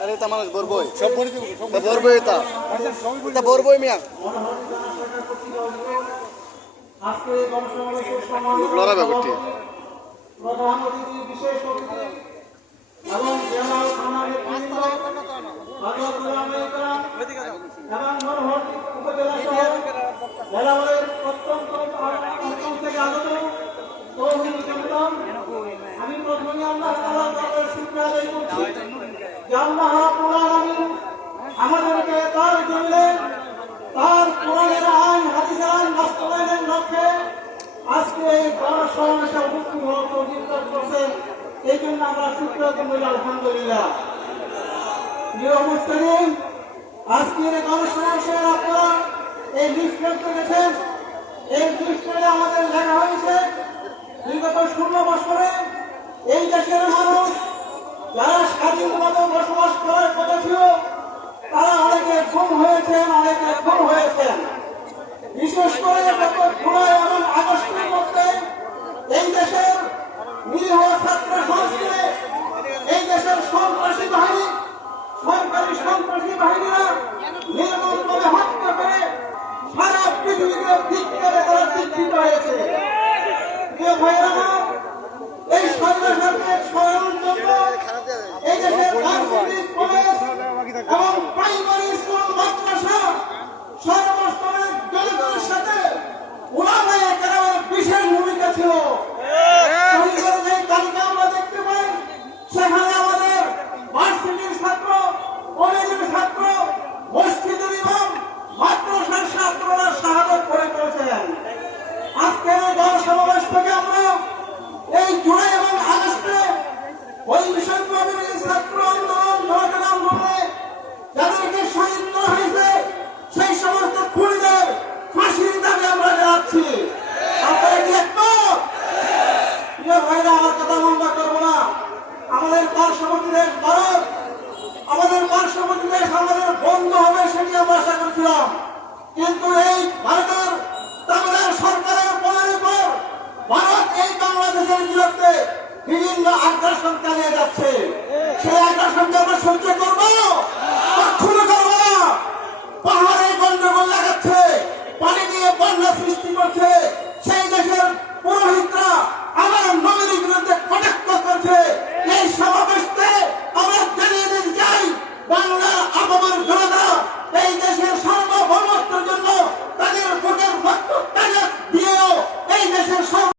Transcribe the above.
আরে তা মানুষ বলবই সব বলবই তা বলবই মিয়া আজকে গণসমাবেশের সময় লড়াবে করতে প্রধান অতিথি বিশেষ অতিথি এবং জেনারেল থানা নেতৃবৃন্দ এবং নরহট্টি উপজেলা সহ জেলাবাড়ির প্রত্যন্ত অঞ্চল থেকে আগত তৌহিদ জনতা, আমি প্রথমে আল্লাহ তাআলার দরবারে শুকরিয়া আদায় করছি যে আল্লাহ রাব্বুল আলামিন আমাদেরকে তার জমিনে তার কোরআনের আইন হাদিসের আইন বাস্তবায়নের লক্ষ্যে আজকে এই গণসমাবেশে উপস্থিত হওয়ার তৌফিক দান করেছেন। এই জন্য আমরা শুকরিয়া করি আলহামদুলিল্লাহ। প্রিয় মুসলিম, আজকের গণসমাবেশে আপনারা এই লিফলেট দেখেছেন। এই লিফলেটে আমাদের লেখা হয়েছে বিগত 16 বছরে এই দেশের মানুষ যারা স্বাধীনভাবে বসবাস করার কথা ছিল তারা অনেকে খুন হয়েছেন, অনেকে খুন হয়েছেন। বিশেষ করে গত জুলাই এবং আগস্টের মধ্যে এই দেশের নিরীহ ছাত্র সমাজকে এই দেশের সন্ত্রাসী বাহিনী, সরকারি সন্ত্রাসী বাহিনীরা নির্মমভাবে হত্যা করে সারা পৃথিবীকে ধিক্কারে তারা ধিক্কৃত হয়েছে। প্রিয় ভাইয়েরা আমার, এই সন্ত্রাসীকে সরানোর জন্য এই দেশের রাজনৈতিক কলেজ এবং প্রাইমারি স্কুল মাদ্রাসা সর্বস্তরের জনগণের সাথে উলামায়ে কেরামের বিশেষ ভূমিকা ছিল। শহীদের যে তালিকা আমরা দেখতে পাই সেখানে আমাদের ভার্সিটির ছাত্র, কলেজের ছাত্র, মসজিদের ইমাম, মাদ্রাসার ছাত্ররা শাহাদাত করে করেছেন। আজকে গণসমাবেশ থেকে আমরা এই জুলাই এবং আগস্টে ওই বিষয়গুলো ছাত্র আন্দোলন, জনগণ আন্দোলনে যাদেরকে শহীদ করা হয়েছে সেই সমস্ত খুনিদের ফাঁসির দাবি আমরা জানাচ্ছি। আপনারা কি একমত? প্রিয় ভাইরা, আমার কথা লম্বা করবো না। আমাদের পার্শ্ববর্তী দেশ ভারত, আমাদের পার্শ্ববর্তী দেশ আমাদের বন্ধু হবে সেটি আমরা আশা করছিলাম, কিন্তু এই ভারতের তামিলনাড়ু সরকারের বলার উপর ভারত এই বাংলাদেশের বিরুদ্ধে বিভিন্ন আগ্রাসন চালিয়ে যাচ্ছে। সেই আগ্রাসনকে আমরা সহ্য করবো? কখনো করবো না। পাহাড়ে গন্ডগোল লাগাচ্ছে, পানি নিয়ে বন্যা সৃষ্টি করছে,